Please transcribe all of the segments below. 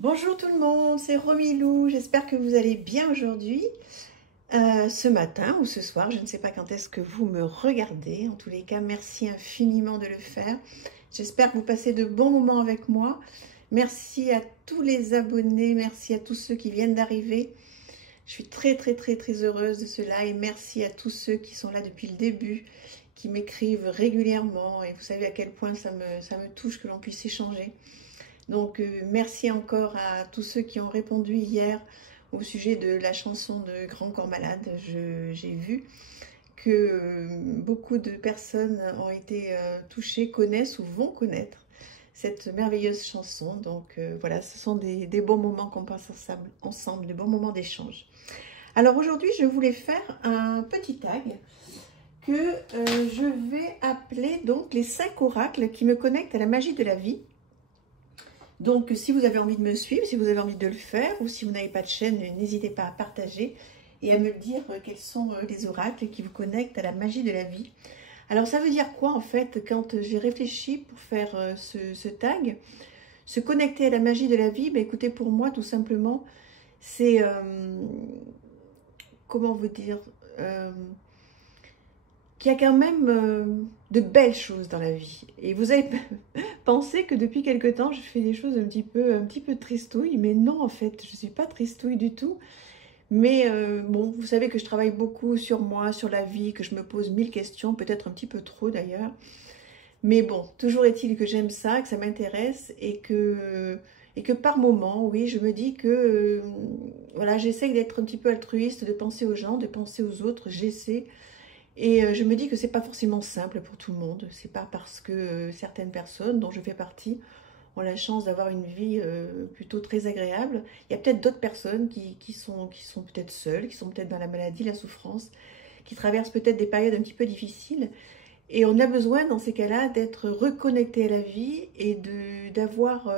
Bonjour tout le monde, c'est Romilou, j'espère que vous allez bien aujourd'hui, ce matin ou ce soir, je ne sais pas quand est-ce que vous me regardez, en tous les cas merci infiniment de le faire, j'espère que vous passez de bons moments avec moi, merci à tous les abonnés, merci à tous ceux qui viennent d'arriver, je suis très heureuse de cela et merci à tous ceux qui sont là depuis le début, qui m'écrivent régulièrement et vous savez à quel point ça me touche que l'on puisse échanger. Donc merci encore à tous ceux qui ont répondu hier au sujet de la chanson de Grand Corps Malade. J'ai vu que beaucoup de personnes ont été touchées, connaissent ou vont connaître cette merveilleuse chanson. Donc voilà, ce sont des bons moments qu'on passe ensemble, des bons moments d'échange. Alors aujourd'hui, je voulais faire un petit tag que je vais appeler donc les 5 oracles qui me connectent à la magie de la vie. Donc, si vous avez envie de me suivre, si vous avez envie de le faire, ou si vous n'avez pas de chaîne, n'hésitez pas à partager et à me dire quels sont les oracles qui vous connectent à la magie de la vie. Alors, ça veut dire quoi, en fait, quand j'ai réfléchi pour faire ce tag? Se connecter à la magie de la vie, ben, écoutez, pour moi, tout simplement, c'est, comment vous dire, qu'il y a quand même de belles choses dans la vie. Et vous avez pensé que depuis quelque temps, je fais des choses un petit peu tristouille, mais non, en fait, je ne suis pas tristouille du tout. Mais bon, vous savez que je travaille beaucoup sur moi, sur la vie, que je me pose 1000 questions, peut-être un petit peu trop d'ailleurs. Mais bon, toujours est-il que j'aime ça, que ça m'intéresse et que par moment, oui, je me dis que voilà, j'essaye d'être un petit peu altruiste, de penser aux gens, de penser aux autres, j'essaie. Et je me dis que c'est pas forcément simple pour tout le monde. C'est pas parce que certaines personnes, dont je fais partie, ont la chance d'avoir une vie plutôt très agréable. Il y a peut-être d'autres personnes qui sont peut-être seules, qui sont peut-être dans la maladie, la souffrance, qui traversent peut-être des périodes un petit peu difficiles. Et on a besoin dans ces cas-là d'être reconnecté à la vie et d'avoir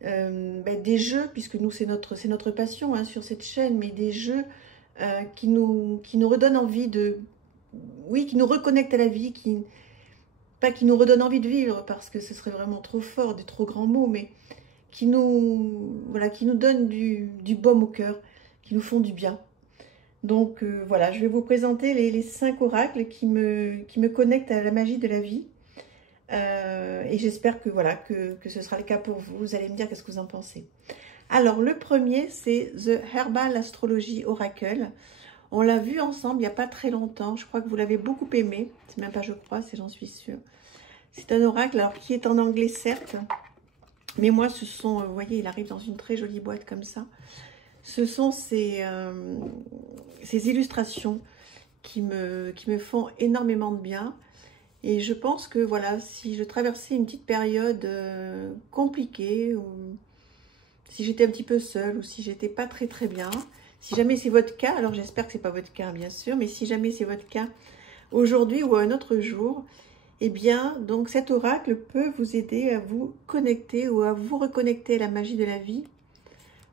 des jeux, puisque nous c'est notre passion hein, sur cette chaîne, mais des jeux qui nous redonnent envie de... Oui, qui nous reconnectent à la vie, pas qui nous redonnent envie de vivre, parce que ce serait vraiment trop fort, des trop grands mots, mais voilà, qui nous donnent du baume au cœur, qui nous font du bien. Donc voilà, je vais vous présenter les 5 oracles qui me connectent à la magie de la vie. Et j'espère que voilà que ce sera le cas pour vous. Vous allez me dire qu'est-ce que vous en pensez. Alors, le premier, c'est The Herbal Astrology Oracle. On l'a vu ensemble il n'y a pas très longtemps. Je crois que vous l'avez beaucoup aimé. C'est même pas je crois, c'est j'en suis sûre. C'est un oracle, alors qui est en anglais certes. Mais moi, ce sont, vous voyez, il arrive dans une très jolie boîte comme ça. Ce sont ces illustrations qui me font énormément de bien. Et je pense que voilà, si je traversais une petite période compliquée, ou si j'étais un petit peu seule, ou si j'étais pas très bien, si jamais c'est votre cas, alors j'espère que c'est pas votre cas bien sûr, mais si jamais c'est votre cas aujourd'hui ou un autre jour, eh bien donc cet oracle peut vous aider à vous connecter ou à vous reconnecter à la magie de la vie,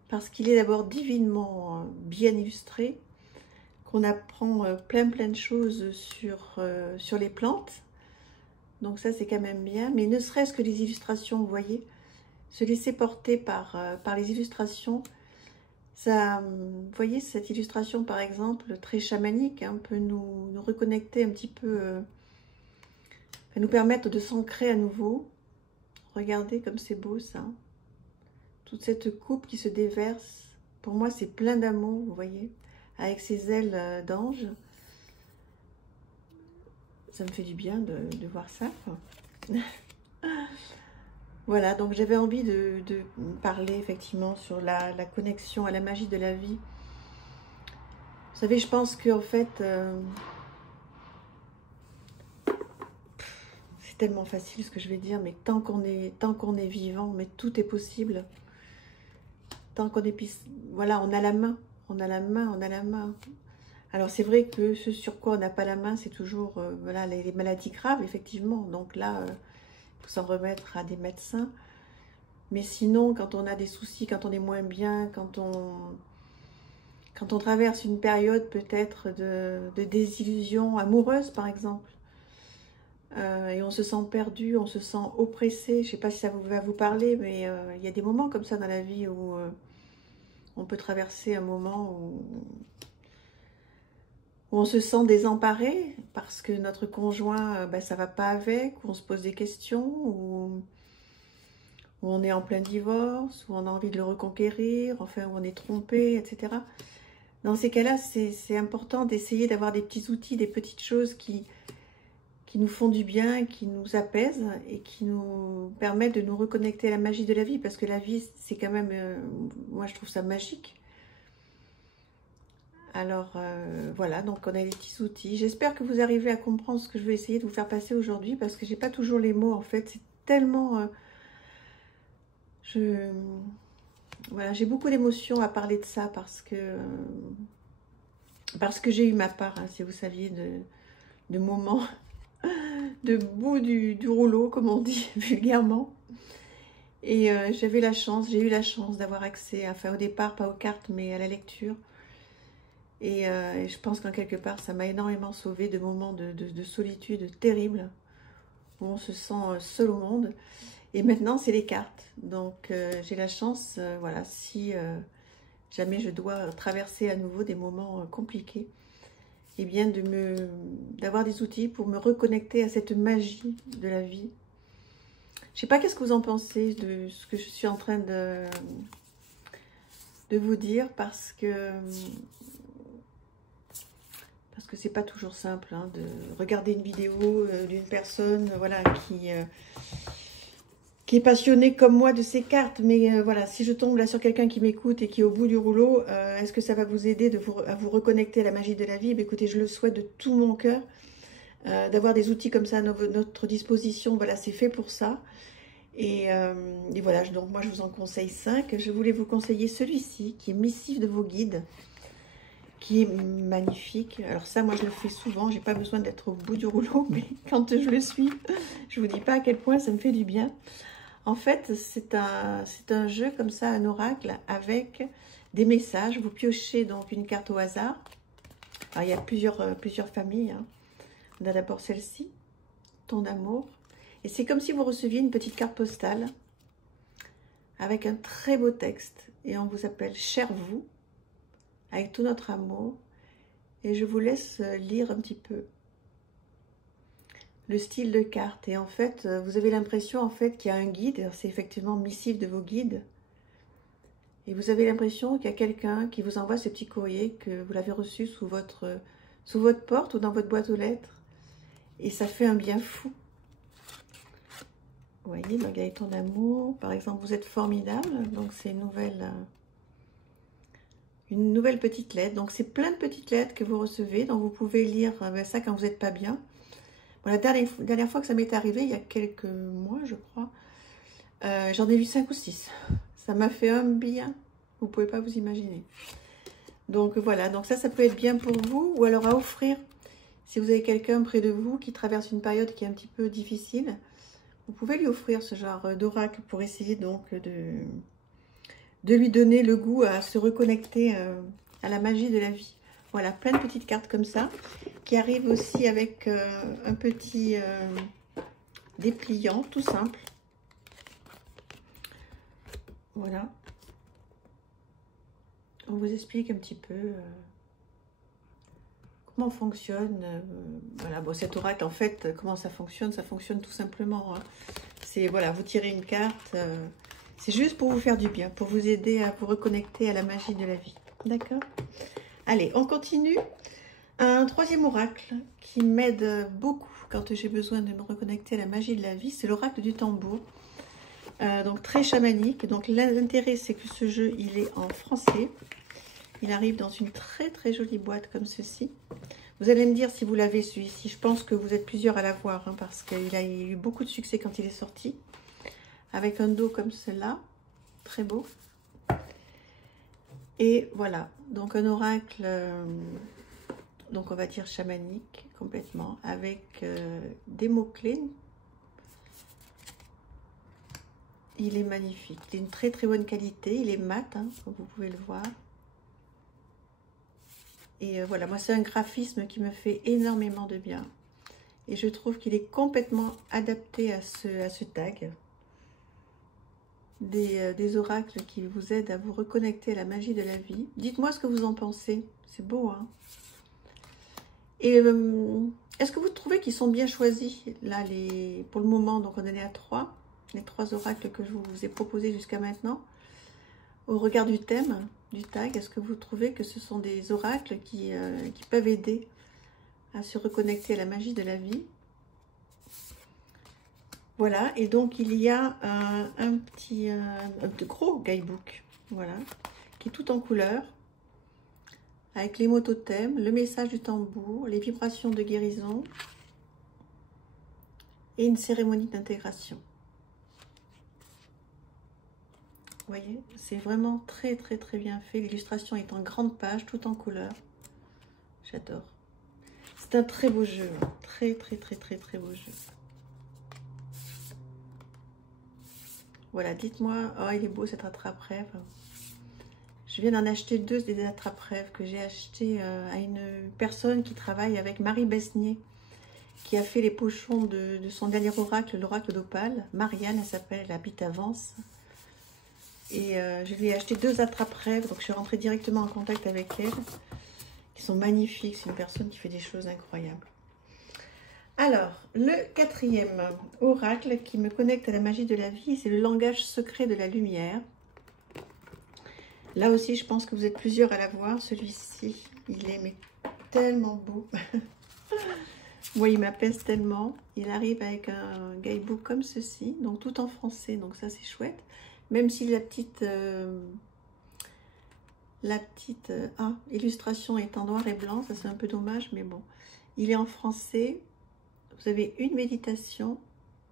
parce qu'il est d'abord divinement bien illustré, qu'on apprend plein de choses sur les plantes, donc ça c'est quand même bien, mais ne serait-ce que les illustrations, vous voyez, se laisser porter par les illustrations. Ça, vous voyez, cette illustration, par exemple, très chamanique, hein, peut nous reconnecter un petit peu, nous permettre de s'ancrer à nouveau. Regardez comme c'est beau, ça. Toute cette coupe qui se déverse. Pour moi, c'est plein d'amour, vous voyez, avec ses ailes d'ange. Ça me fait du bien de voir ça, quoi. Voilà, donc j'avais envie de parler effectivement sur la connexion à la magie de la vie. Vous savez, je pense qu'en fait, c'est tellement facile ce que je vais dire, mais tant qu'on est vivant, mais tout est possible. Tant qu'on est, voilà, on a la main, on a la main, on a la main. Alors c'est vrai que ce sur quoi on n'a pas la main, c'est toujours voilà, les maladies graves, effectivement. Donc là, il faut s'en remettre à des médecins. Mais sinon, quand on a des soucis, quand on est moins bien, quand on traverse une période peut-être de désillusion amoureuse, par exemple, et on se sent perdu, on se sent oppressé. Je ne sais pas si ça va vous parler, mais il y a des moments comme ça dans la vie où on peut traverser un moment où on se sent désemparé parce que notre conjoint, ben, ça ne va pas avec, où on se pose des questions, où on est en plein divorce, où on a envie de le reconquérir, enfin où on est trompé, etc. Dans ces cas-là, c'est important d'essayer d'avoir des petits outils, des petites choses qui nous font du bien, qui nous apaisent et qui nous permettent de nous reconnecter à la magie de la vie. Parce que la vie, c'est quand même, moi je trouve ça magique. Alors voilà, donc on a des petits outils. J'espère que vous arrivez à comprendre ce que je vais essayer de vous faire passer aujourd'hui, parce que j'ai pas toujours les mots en fait. C'est tellement... voilà, j'ai beaucoup d'émotions à parler de ça parce que j'ai eu ma part, hein, si vous saviez, de moments de bout du rouleau, comme on dit vulgairement. Et j'ai eu la chance d'avoir accès, enfin au départ pas aux cartes, mais à la lecture. Et je pense qu'en quelque part, ça m'a énormément sauvée de moments de solitude terribles, où on se sent seul au monde. Et maintenant, c'est les cartes. Donc, j'ai la chance, voilà, si jamais je dois traverser à nouveau des moments compliqués, eh bien, d'avoir des outils pour me reconnecter à cette magie de la vie. Je ne sais pas qu'est-ce que vous en pensez de ce que je suis en train de vous dire, parce que c'est pas toujours simple, hein, de regarder une vidéo d'une personne, voilà, qui est passionné comme moi de ces cartes, mais voilà, si je tombe là sur quelqu'un qui m'écoute et qui est au bout du rouleau, est-ce que ça va vous aider à vous reconnecter à la magie de la vie? Écoutez, je le souhaite de tout mon cœur, d'avoir des outils comme ça à notre disposition. Voilà, c'est fait pour ça. Et voilà, donc moi je vous en conseille 5. Je voulais vous conseiller celui-ci, qui est Missive de vos guides, qui est magnifique. Alors ça, moi je le fais souvent, j'ai pas besoin d'être au bout du rouleau, mais quand je le suis, je vous dis pas à quel point ça me fait du bien. En fait, c'est un jeu comme ça, un oracle, avec des messages. Vous piochez donc une carte au hasard. Alors, il y a plusieurs familles, hein. On a d'abord celle-ci, ton amour. Et c'est comme si vous receviez une petite carte postale avec un très beau texte. Et on vous appelle « Cher vous », avec tout notre amour. Et je vous laisse lire un petit peu le style de carte. Et en fait, vous avez l'impression en fait qu'il y a un guide. C'est effectivement Missive de vos guides. Et vous avez l'impression qu'il y a quelqu'un qui vous envoie ce petit courrier, que vous l'avez reçu sous votre porte ou dans votre boîte aux lettres. Et ça fait un bien fou. Vous voyez, regardez ton amour. Par exemple, vous êtes formidable. Donc, c'est une nouvelle petite lettre. Donc, c'est plein de petites lettres que vous recevez. Donc, vous pouvez lire ça quand vous n'êtes pas bien. Bon, la dernière fois que ça m'est arrivé, il y a quelques mois, je crois, j'en ai vu 5 ou 6. Ça m'a fait un bien. Vous ne pouvez pas vous imaginer. Donc, voilà. Donc, ça peut être bien pour vous. Ou alors à offrir. Si vous avez quelqu'un près de vous qui traverse une période qui est un petit peu difficile, vous pouvez lui offrir ce genre d'oracle pour essayer donc de lui donner le goût à se reconnecter à la magie de la vie. Voilà, plein de petites cartes comme ça, qui arrivent aussi avec un petit dépliant, tout simple. Voilà. On vous explique un petit peu comment fonctionne. Voilà, bon, cet oracle, en fait, comment ça fonctionne? Ça fonctionne tout simplement, hein. C'est, voilà, vous tirez une carte, c'est juste pour vous faire du bien, pour vous aider à vous reconnecter à la magie de la vie. D'accord? Allez, on continue. Un troisième oracle qui m'aide beaucoup quand j'ai besoin de me reconnecter à la magie de la vie, c'est l'oracle du tambour. Donc très chamanique. Donc l'intérêt, c'est que ce jeu, il est en français. Il arrive dans une très très jolie boîte comme ceci. Vous allez me dire si vous l'avez celui-ci. Je pense que vous êtes plusieurs à l'avoir, hein, parce qu'il a eu beaucoup de succès quand il est sorti. Avec un dos comme cela, très beau. Et voilà, donc un oracle, donc on va dire chamanique complètement, avec des mots-clés. Il est magnifique, il est d'une très très bonne qualité, il est mat, hein, comme vous pouvez le voir. Et voilà, moi c'est un graphisme qui me fait énormément de bien. Et je trouve qu'il est complètement adapté à ce tag. Des oracles qui vous aident à vous reconnecter à la magie de la vie. Dites-moi ce que vous en pensez. C'est beau, hein? Et est-ce que vous trouvez qu'ils sont bien choisis, là, pour le moment? Donc, on en est à 3. Les 3 oracles que je vous ai proposés jusqu'à maintenant. Au regard du thème, du tag, est-ce que vous trouvez que ce sont des oracles qui peuvent aider à se reconnecter à la magie de la vie? Voilà, et donc il y a un gros guidebook, voilà, qui est tout en couleur, avec les mots totems, le message du tambour, les vibrations de guérison et une cérémonie d'intégration. Vous voyez, c'est vraiment très très très bien fait. L'illustration est en grande page, tout en couleur. J'adore. C'est un très beau jeu, hein. Très très très très très beau jeu. Voilà, dites-moi, oh il est beau cet attrape-rêve. Je viens d'en acheter 2 des attrape-rêves que j'ai acheté à une personne qui travaille avec Marie Besnier, qui a fait les pochons de son dernier oracle, l'oracle d'Opale. Marianne, elle s'appelle, elle habite à Vence. Et je lui ai acheté 2 attrape-rêves, donc je suis rentrée directement en contact avec elle, qui sont magnifiques. C'est une personne qui fait des choses incroyables. Alors, le 4e oracle qui me connecte à la magie de la vie, c'est le langage secret de la lumière. Là aussi, je pense que vous êtes plusieurs à l'avoir. Celui-ci, il est mais tellement beau. Moi, il m'apaise tellement. Il arrive avec un guidebook comme ceci, donc tout en français, donc ça c'est chouette. Même si la petite illustration est en noir et blanc, ça c'est un peu dommage, mais bon. Il est en français. Vous avez une méditation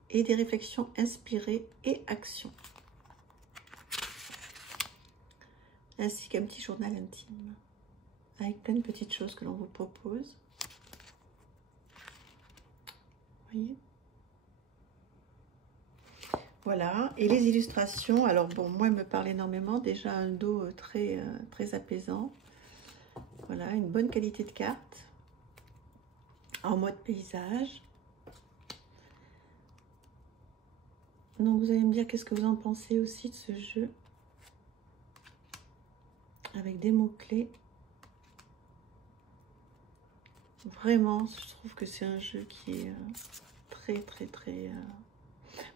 et des réflexions inspirées et actions. Ainsi qu'un petit journal intime, avec plein de petites choses que l'on vous propose. Vous voyez? Voilà, et les illustrations, alors bon, moi, elle me parle énormément. Déjà, un dos très, très apaisant. Voilà, une bonne qualité de carte, en mode paysage. Donc, vous allez me dire qu'est-ce que vous en pensez aussi de ce jeu. Avec des mots-clés. Vraiment, je trouve que c'est un jeu qui est très, très, très...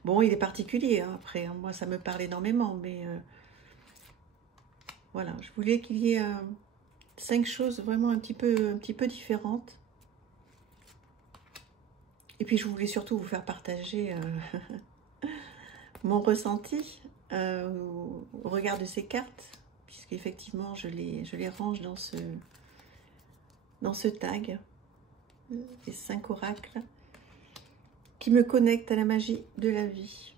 Bon, il est particulier, hein, après, hein, moi, ça me parle énormément, mais... voilà, je voulais qu'il y ait 5 choses vraiment un petit peu différentes. Et puis, je voulais surtout vous faire partager mon ressenti au regard de ces cartes, puisqu'effectivement, je les range dans ce tag, les 5 oracles qui me connectent à la magie de la vie.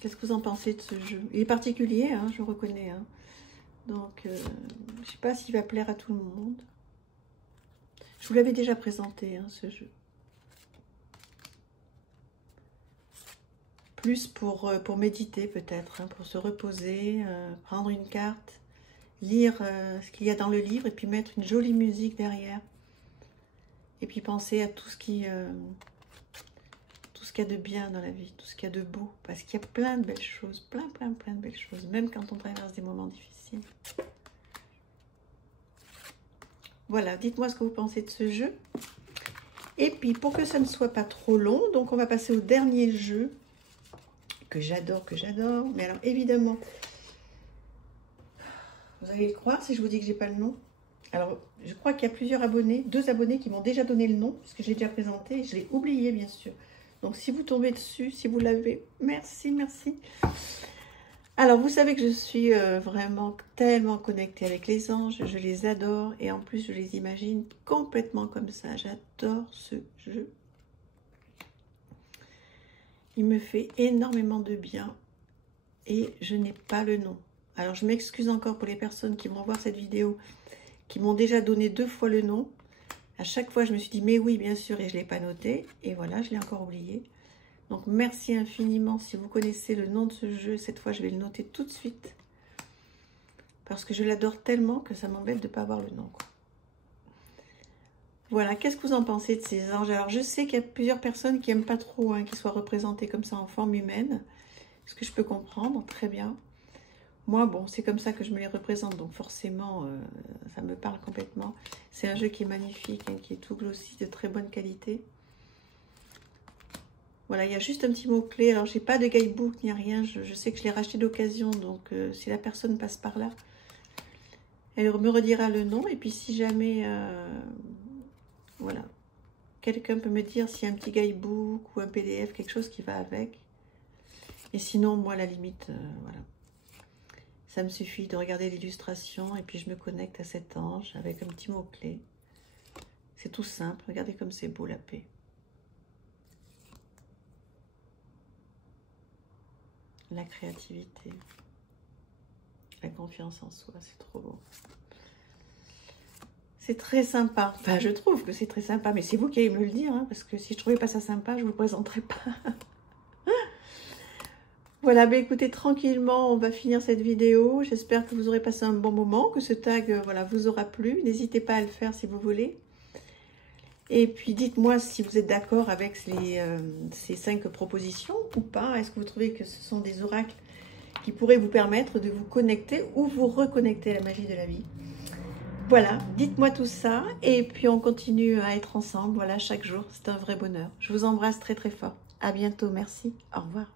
Qu'est-ce que vous en pensez de ce jeu? Il est particulier, hein, je reconnais. Hein. Donc, je ne sais pas s'il va plaire à tout le monde. Je vous l'avais déjà présenté, hein, ce jeu. Plus pour méditer peut-être, hein, pour se reposer, prendre une carte, lire ce qu'il y a dans le livre et puis mettre une jolie musique derrière. Et puis penser à tout ce qu'il y a de bien dans la vie, tout ce qu'il y a de beau. Parce qu'il y a plein de belles choses, plein de belles choses, même quand on traverse des moments difficiles. Voilà, dites-moi ce que vous pensez de ce jeu. Et puis, pour que ça ne soit pas trop long, donc on va passer au dernier jeu que j'adore. Mais alors, évidemment, vous allez le croire si je vous dis que j'ai pas le nom. Alors, je crois qu'il y a plusieurs abonnés, 2 abonnés qui m'ont déjà donné le nom, parce que j'ai déjà présenté, et je l'ai oublié, bien sûr. Donc, si vous tombez dessus, si vous l'avez, merci, merci. Alors, vous savez que je suis vraiment tellement connectée avec les anges, je les adore, et en plus, je les imagine complètement comme ça. J'adore ce jeu. Il me fait énormément de bien, et je n'ai pas le nom. Alors, je m'excuse encore pour les personnes qui vont voir cette vidéo, qui m'ont déjà donné 2 fois le nom. À chaque fois, je me suis dit, mais oui, bien sûr, et je ne l'ai pas noté. Et voilà, je l'ai encore oublié. Donc, merci infiniment. Si vous connaissez le nom de ce jeu, cette fois, je vais le noter tout de suite. Parce que je l'adore tellement que ça m'embête de ne pas avoir le nom, quoi. Voilà, qu'est-ce que vous en pensez de ces anges? Alors, je sais qu'il y a plusieurs personnes qui n'aiment pas trop hein, qu'ils soient représentés comme ça en forme humaine. Ce que je peux comprendre, très bien. Moi, bon, c'est comme ça que je me les représente, donc forcément, ça me parle complètement. C'est un jeu qui est magnifique, hein, qui est tout glossy, de très bonne qualité. Voilà, il y a juste un petit mot-clé. Alors, j'ai pas de guidebook ni rien. Je sais que je l'ai racheté d'occasion, donc si la personne passe par là, elle me redira le nom. Et puis, si jamais, voilà, quelqu'un peut me dire s'il y a un petit guidebook ou un PDF, quelque chose qui va avec. Et sinon, moi, à la limite, voilà. Ça me suffit de regarder l'illustration et puis je me connecte à cet ange avec un petit mot-clé. C'est tout simple. Regardez comme c'est beau, la paix. La créativité. La confiance en soi, c'est trop beau. C'est très sympa. Enfin, je trouve que c'est très sympa, mais c'est vous qui allez me le dire, hein, parce que si je trouvais pas ça sympa, je vous le présenterais pas. Voilà, bah écoutez, tranquillement, on va finir cette vidéo. J'espère que vous aurez passé un bon moment, que ce tag voilà, vous aura plu. N'hésitez pas à le faire si vous voulez. Et puis, dites-moi si vous êtes d'accord avec ces 5 propositions ou pas. Est-ce que vous trouvez que ce sont des oracles qui pourraient vous permettre de vous connecter ou vous reconnecter à la magie de la vie? Voilà, dites-moi tout ça. Et puis, on continue à être ensemble. Voilà, chaque jour, c'est un vrai bonheur. Je vous embrasse très très fort. À bientôt, merci. Au revoir.